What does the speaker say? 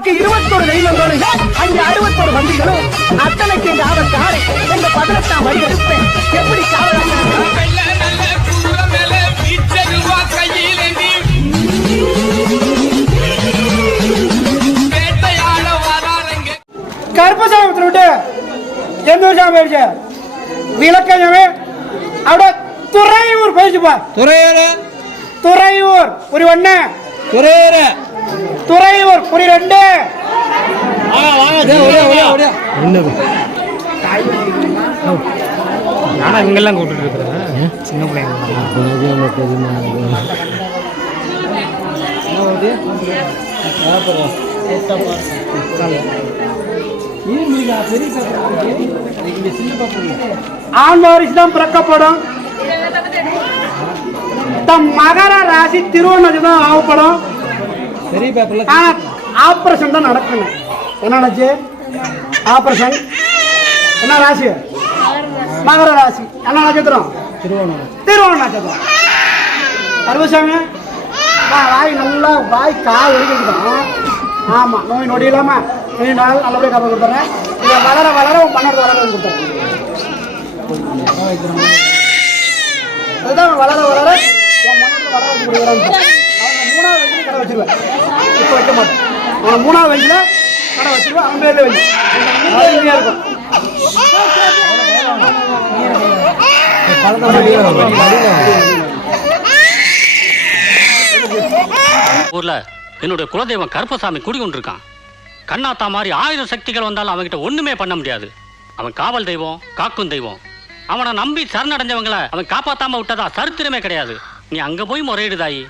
அவருக்கு இருபத்தோரு தெய்வம் அங்கே அறுபத்தோரு வண்டிகளும் அத்தனைக்கு இந்த அவர் காரை இந்த பதினெட்டாம் வழி எடுப்பேன் எப்படி கருப்பசாமி விட்டு எந்த ஒரு சாமி இருக்கு விளக்கமே அப்படியே துறையூர் பேசுப்பா துறையூர்? துறையூர் ஒரு ஒண்ணு. துறையூர்? புரி ரெண்டு நானா இங்கெல்லாம் கூப்பிட்டு இருக்கிறேன். சின்ன ஆண் வாரிசு தான் பிறக்கப்படும். மகர ராசி திருவண்ணாச்சி தான் பெரிய பேப்பர்ல ஆப்ரேஷன் தான் நடக்கணும் என்ன நினைச்சு என்ன ராசி? மகர ராசி. என்ன நட்சத்திரம்? திருவண்ணாமலை திருவோண நட்சத்திரம். கருவசாமி வாய் நல்லா வாய் கால் வரைக்கும் ஆமாம் நோய் நொடி இல்லாமல் நீ நாள் நல்லபடியாக காப்பா கொடுத்துறேன். இதை வளர வளர உன் பண்ணது வளர கொடுத்துறேன் அதுதான் வளர வளர உன் மனத்தை வளர வச்சு கொடுக்குறான்னு மூணாவது கடை வச்சிருவேன். இப்போ வைக்க மாட்டேன். அவன் மூணாவது வயசுல கடை வச்சிருவேன் அவன் பேர்ல வை இருக்கும். ஊர்ல என்னுடைய குலதெய்வம் கருப்பசாமி குடிகொண்டிருக்கான் கண்ணாத்தா மாதிரி ஆயுத சக்திகள் வந்தாலும் அவன்கிட்ட ஒண்ணுமே பண்ண முடியாது. அவன் காவல் தெய்வம் காக்கும் தெய்வம். அவனை நம்பி சரணடைஞ்சவங்களை அவன் காப்பாத்தாம விட்டதா? சரித்திரமே கிடையாது. நீ அங்க போய் முறையிடுதாயி